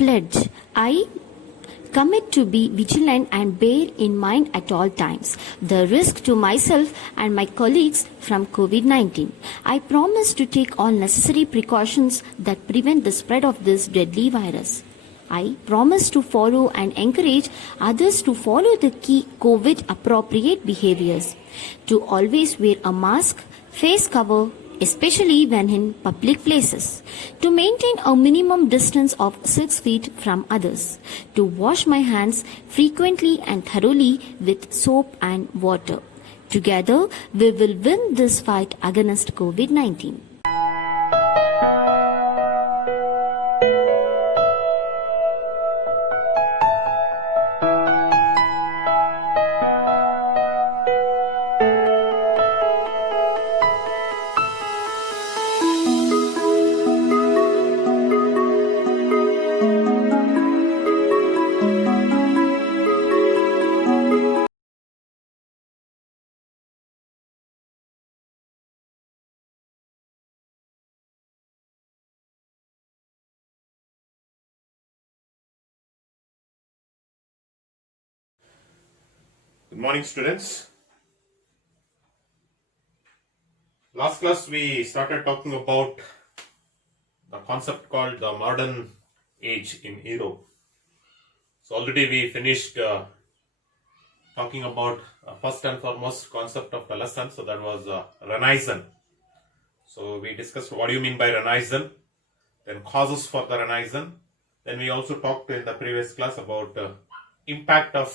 pledge. I commit to be vigilant and bear in mind at all times the risk to myself and my colleagues from COVID-19. I promise to take all necessary precautions that prevent the spread of this deadly virus. I promise to follow and encourage others to follow the key COVID appropriate behaviors, to always wear a mask, face cover, especially when in public places, to maintain a minimum distance of 6 feet from others, to wash my hands frequently and thoroughly with soap and water. Together, we will win this fight against COVID-19. Good morning, students. Last class we started talking about the concept called the modern age in Europe. So already we finished talking about first and foremost concept of the lesson. So that was Renaissance. So we discussed what do you mean by Renaissance, then causes for the Renaissance. Then we also talked in the previous class about impact of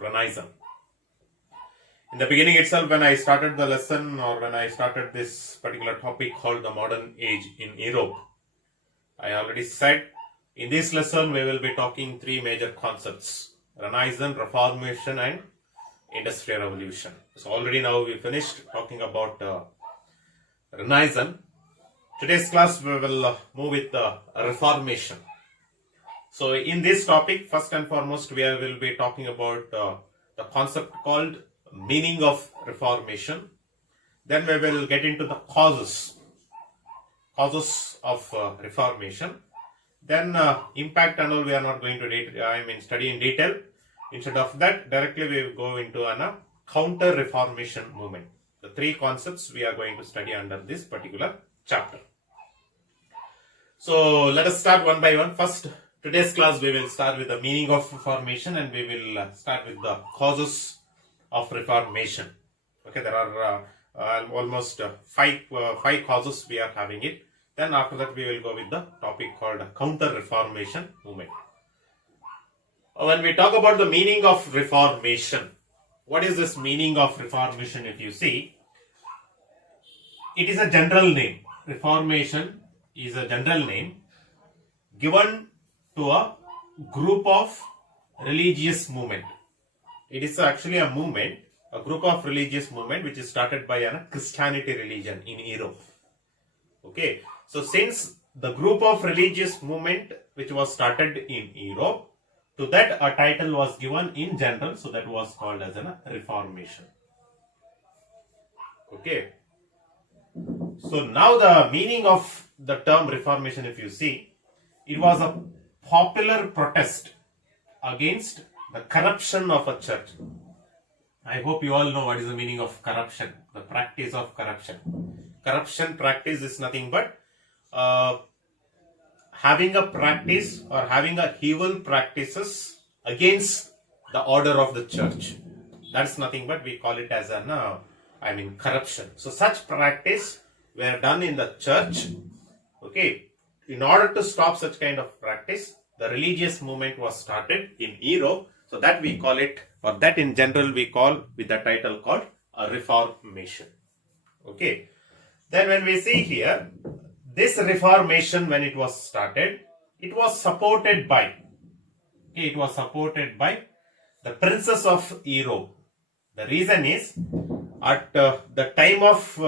Renaissance. In the beginning itself, when I started the lesson or when I started this particular topic called the modern age in Europe, I already said in this lesson we will be talking three major concepts: Renaissance, Reformation and Industrial Revolution. So already now we finished talking about Renaissance. Today's class we will move with the Reformation. So in this topic, first and foremost, we will be talking about the concept called meaning of Reformation. Then we will get into the causes of Reformation. Then impact and all we are not going to study in detail. Instead of that, directly we will go into a counter-Reformation movement. The three concepts we are going to study under this particular chapter. So let us start one by one. First, today's class we will start with the meaning of Reformation and we will start with the causes of Reformation. Okay, there are almost five causes we are having it. Then after that we will go with the topic called counter-Reformation movement. When we talk about the meaning of Reformation, what is this meaning of Reformation? If you see, it is a general name. Reformation is a general name given to a group of religious movement. It is actually a movement, a group of religious movement which is started by a Christianity religion in Europe. Okay, so since the group of religious movement which was started in Europe, to that a title was given in general, so that was called as a Reformation. Okay, so now the meaning of the term Reformation, if you see, it was a popular protest against the corruption of a church. I hope you all know what is the meaning of corruption, the practice of corruption. Corruption practice is nothing but having a practice or having a evil practices against the order of the church. That's nothing but we call it as corruption. So such practice were done in the church. Okay, in order to stop such kind of practice, the religious movement was started in Europe. So that we call it, or that in general we call with the title called a Reformation. Okay. Then when we see here, this Reformation when it was started, it was supported by the princes of Europe. The reason is, at the time of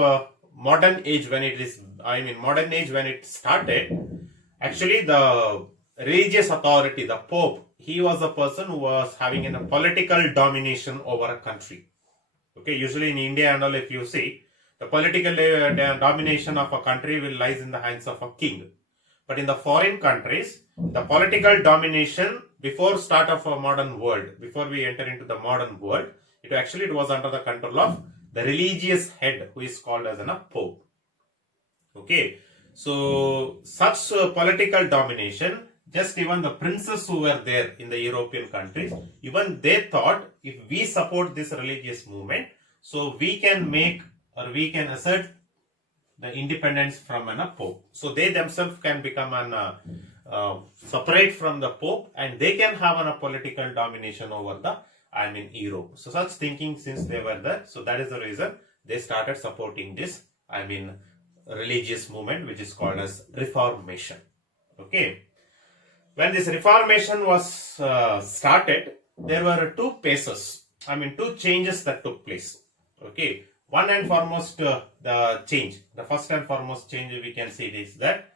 modern age when it started, actually the religious authority, the Pope, he was a person who was having a political domination over a country. Okay, usually in India and all, if you see, the political domination of a country will lies in the hands of a king. But in the foreign countries, the political domination before start of a modern world, before we enter into the modern world, it was under the control of the religious head who is called as a pope. Okay, so such political domination, just even the princes who were there in the European countries, even they thought if we support this religious movement, so we can make or we can assert the independence from a pope. So they themselves can become separate from the pope, and they can have a political domination over the Europe. So such thinking since they were there, so that is the reason they started supporting this religious movement, which is called as Reformation. Okay, when this Reformation was started, there were two paces, two changes that took place. Okay, one and foremost, the first and foremost change we can see is that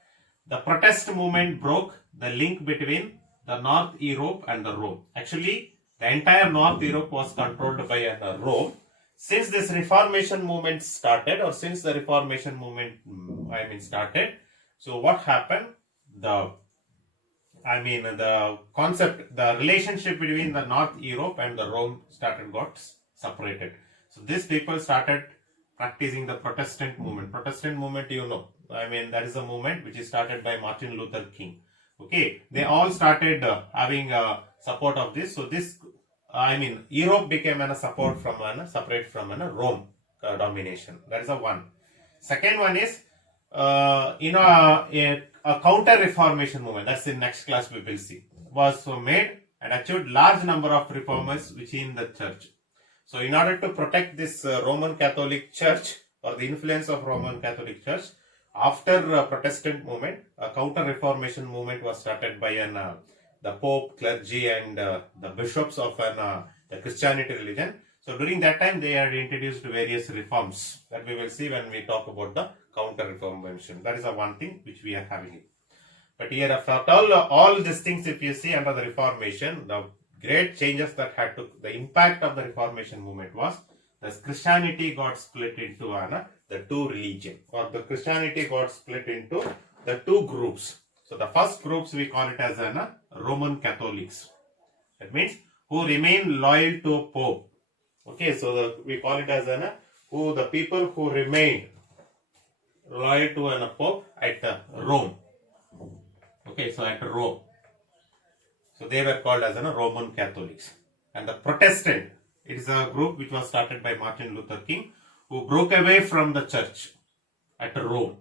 the protest movement broke the link between the North Europe and the Rome. Actually, the entire North Europe was controlled by Rome. Since this Reformation movement started, or since the Reformation movement started, so what happened? The concept, the relationship between the North Europe and the Rome got separated. So these people started practicing the Protestant movement. Protestant movement, that is a movement which is started by Martin Luther King. Okay, they all started having support of this. So this, Europe became a support from separate from Rome domination. That is a one. Second one is, a counter-reformation movement. That's in next class we will see. Was made and achieved large number of reformers within the church. So in order to protect this Roman Catholic Church, or the influence of Roman Catholic Church, after Protestant movement, a counter-reformation movement was started by the Pope, clergy, and the bishops of the Christianity religion. So during that time, they had introduced various reforms that we will see when we talk about the counter-reformation. That is the one thing which we are having it. But here, after all these things, if you see under the Reformation, the great changes that had to, the impact of the Reformation movement was that Christianity got split into the two religions, or the Christianity got split into the two groups. So the first groups we call it as Roman Catholics. That means who remain loyal to Pope. Okay, so we call it as the people who remained loyal to a Pope at Rome. Okay, so at Rome. So they were called as Roman Catholics. And the Protestant, it is a group which was started by Martin Luther King, who broke away from the church at Rome.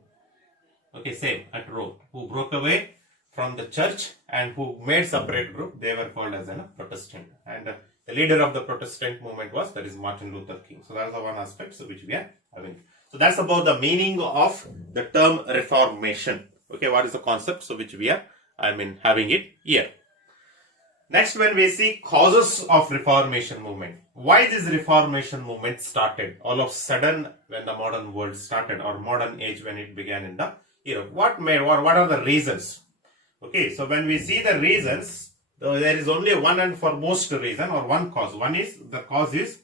Okay, same at Rome. Who broke away from the church and who made separate group, they were called as a Protestant. And the leader of the Protestant movement was, that is Martin Luther King. So that's the one aspect which we are having. So that's about the meaning of the term Reformation. Okay, what is the concept? So which we are, having it here. Next, when we see causes of Reformation movement, why this Reformation movement started all of a sudden when the modern world started, or modern age when it began in the Europe? What are the reasons? Okay, so when we see the reasons, there is only one and foremost reason, or one cause. The cause is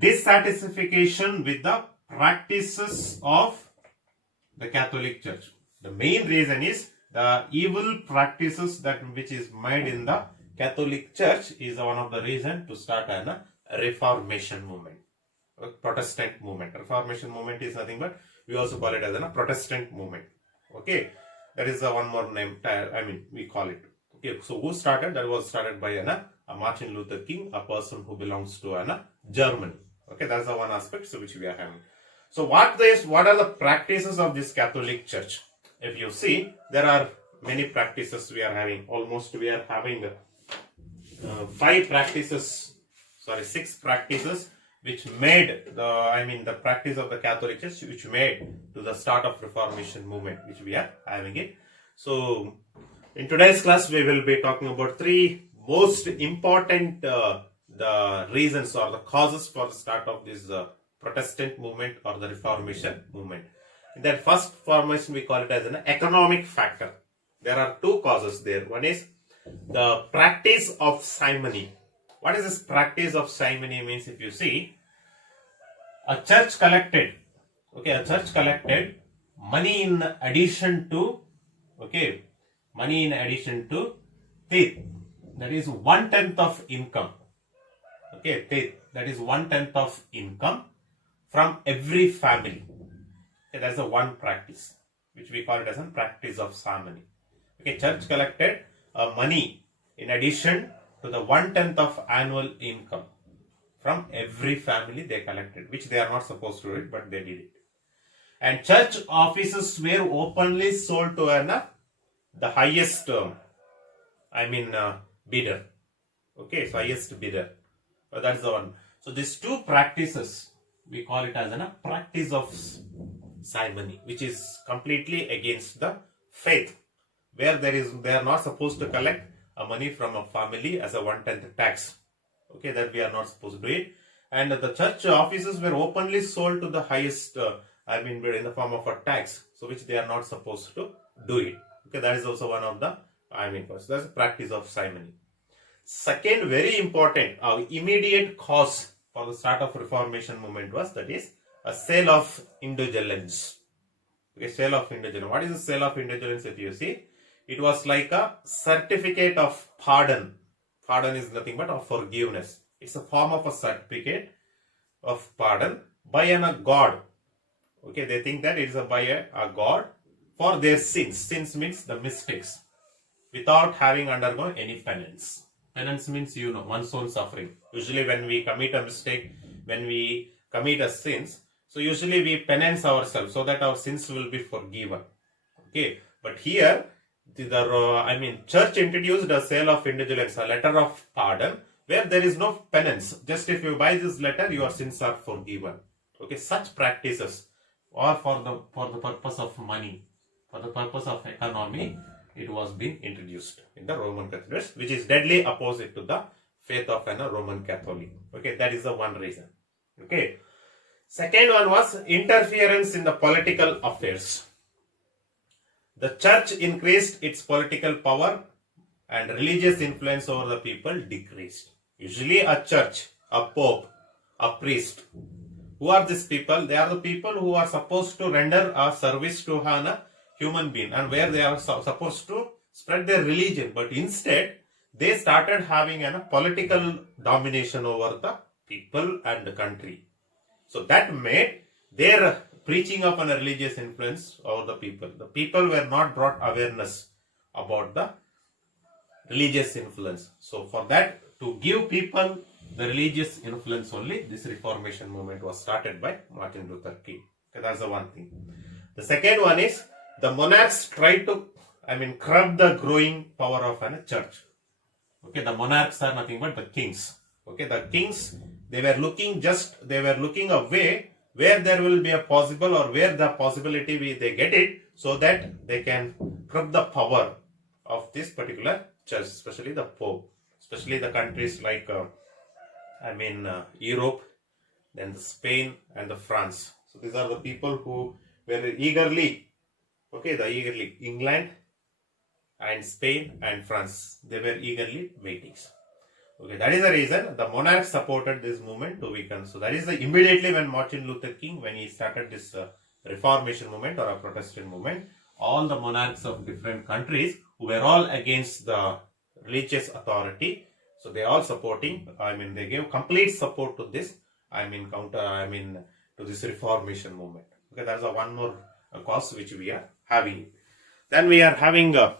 dissatisfaction with the practices of the Catholic Church. The main reason is the evil practices which is made in the Catholic Church is one of the reasons to start a Reformation movement, a Protestant movement. Reformation movement is nothing but, we also call it as a Protestant movement. Okay, that is one more name, we call it. Okay, so who started? That was started by a Martin Luther King, a person who belongs to Germany. Okay, that's the one aspect which we are having. So what are the practices of this Catholic Church? If you see, there are many practices we are having. Almost we are having 6 practices which made the practice of the Catholic Church, which made to the start of Reformation movement, which we are having it. So in today's class, we will be talking about 3 most important the reasons or the causes for the start of this Protestant movement or the Reformation movement. In that first formation, we call it as an economic factor. There are 2 causes there. One is the practice of simony. What is this practice of simony means? If you see, a church collected money in addition to money in addition to tithe. That is 1/10 of income. Okay, tithe. That is 1/10 of income from every family. Okay, that's the one practice, which we call it as a practice of simony. Okay, church collected money in addition to the 1/10 of annual income from every family they collected, which they are not supposed to do it, but they did it. And church offices were openly sold to the highest, bidder. Okay, so highest bidder. That's the one. So these two practices, we call it as a practice of simony, which is completely against the faith, where they are not supposed to collect money from a family as a 1/10 tax. Okay, that we are not supposed to do it. And the church offices were openly sold to the highest, in the form of a tax, so which they are not supposed to do it. Okay, that is also one of the, that's the practice of simony. Second, very important, immediate cause for the start of Reformation movement was, that is, a sale of indulgence. Okay, sale of indulgence. What is the sale of indulgence that you see? It was like a certificate of pardon. Pardon is nothing but of forgiveness. It's a form of a certificate of pardon by a god. Okay, they think that it is by a god for their sins. Sins means the mistakes, without having undergone any penance. Penance means, one's own suffering. Usually when we commit a mistake, when we commit a sins, so usually we penance ourselves so that our sins will be forgiven. Okay, but here, church introduced a sale of indulgence, a letter of pardon, where there is no penance. Just if you buy this letter, your sins are forgiven. Okay, such practices, or for the purpose of money, for the purpose of economy, it was being introduced in the Roman Catholics, which is deadly opposite to the faith of a Roman Catholic. Okay, that is the one reason. Okay, second one was interference in the political affairs. The church increased its political power and religious influence over the people decreased. Usually a church, a pope, a priest. Who are these people? They are the people who are supposed to render a service to a human being, and where they are supposed to spread their religion. But instead, they started having a political domination over the people and the country. So that made their preaching of a religious influence over the people. The people were not brought awareness about the religious influence. So for that, to give people the religious influence only, this Reformation movement was started by Martin Luther King. Okay, that's the one thing. The second one is, the monarchs tried to, curb the growing power of a church. Okay, the monarchs are nothing but the kings. Okay, the kings, they were looking a way where there will be a possible, or where the possibility they get it, so that they can curb the power of this particular church, especially the Pope, especially the countries like Europe, then Spain and the France. So these are the people who were eagerly, England and Spain and France, they were eagerly waiting. Okay, that is the reason the monarchs supported this movement to weaken. So that is immediately when Martin Luther King, when he started this Reformation movement or a Protestant movement, all the monarchs of different countries who were all against the religious authority, so they all supporting, they gave complete support to this, to this Reformation movement. Okay, that's one more cause which we are having. Then we are having the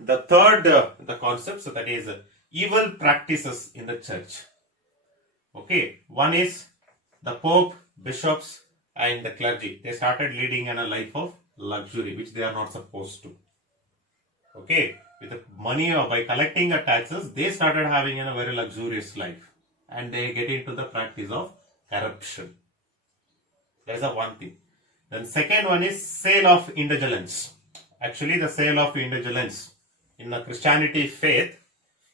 third, the concept, so that is evil practices in the church. Okay, one is the Pope, bishops and the clergy. They started leading a life of luxury, which they are not supposed to. Okay, with the money or by collecting the taxes, they started having a very luxurious life, and they get into the practice of corruption. That is the one thing. Then second one is sale of indulgence. Actually, the sale of indulgence in the Christianity faith,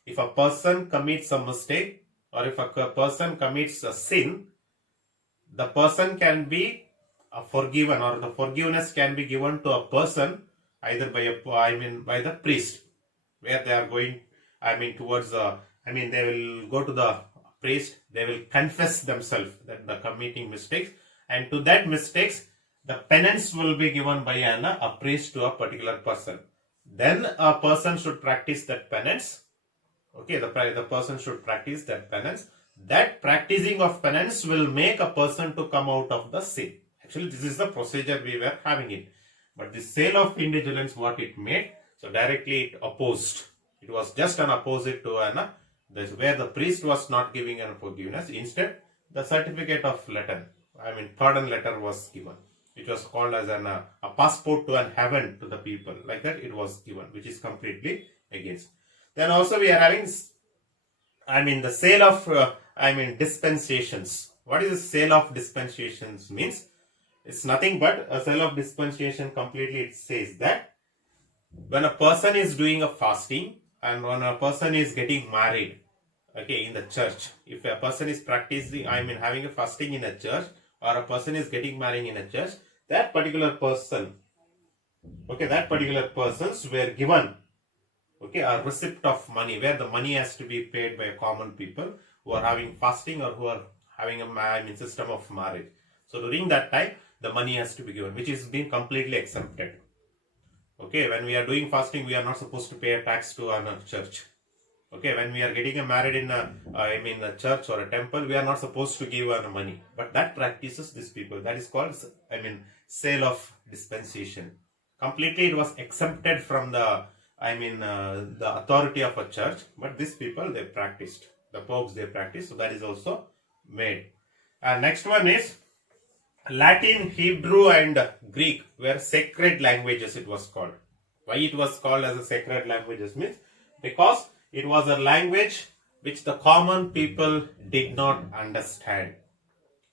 if a person commits a mistake, or if a person commits a sin, the person can be forgiven, or the forgiveness can be given to a person either by the priest, where they are going, towards they will go to the priest, they will confess themselves that they are committing mistakes, and to that mistakes, the penance will be given by a priest to a particular person. then a person should practice that penance. Okay, the person should practice that penance. That practicing of penance will make a person to come out of the sin. Actually, this is the procedure we were having it. But the sale of indulgence, what it made, so directly it opposed. It was just an opposite to where the priest was not giving an forgiveness. Instead, the certificate of letter, pardon letter was given. It was called as a passport to an heaven to the people. Like that it was given, which is completely against. Then also we are having, the sale of, dispensations. What is the sale of dispensations means? It's nothing but a sale of dispensation. Completely it says that when a person is doing a fasting and when a person is getting married, okay, in the church, if a person is practicing, having a fasting in a church, or a person is getting married in a church, that particular person, okay, that particular persons were given, okay, a receipt of money, where the money has to be paid by common people who are having fasting or who are having a system of marriage. So during that time, the money has to be given, which is being completely accepted. Okay, when we are doing fasting, we are not supposed to pay a tax to a church. Okay, when we are getting married in a church or a temple, we are not supposed to give money. But that practices these people. That is called, sale of dispensation. Completely it was exempted from the authority of a church. But these people, they practiced. The popes, they practiced. So that is also made. Next one is Latin, Hebrew and Greek were sacred languages, it was called. Why it was called as a sacred languages means because it was a language which the common people did not understand.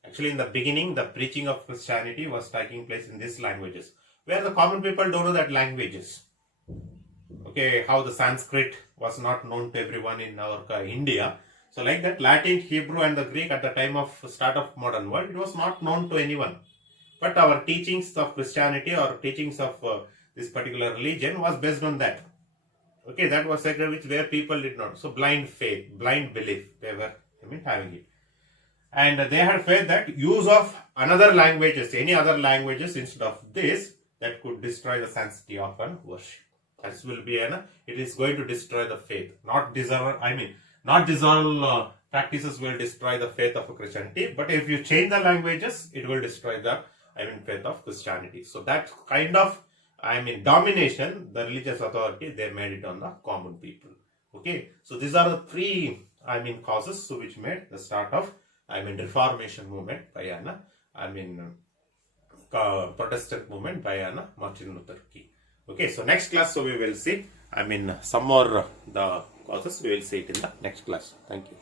Actually, in the beginning, the preaching of Christianity was taking place in these languages, where the common people don't know that languages. Okay, how the Sanskrit was not known to everyone in our India. So like that, Latin, Hebrew and the Greek at the time of start of modern world, it was not known to anyone. But our teachings of Christianity or teachings of this particular religion was based on that. Okay, that was sacred, which where people did not. So blind faith, blind belief, they were having it. And they had faith that use of another languages, any other languages instead of this, that could destroy the sanctity of an worship. That will be it is going to destroy the faith. Not these all practices will destroy the faith of Christianity, but if you change the languages, it will destroy the faith of Christianity. So that kind of domination, the religious authority, they made it on the common people. Okay, so these are the three causes which made the start of Reformation movement by Protestant movement by Martin Luther King. Okay, so next class, so we will see some more the causes. We will see it in the next class. Thank you.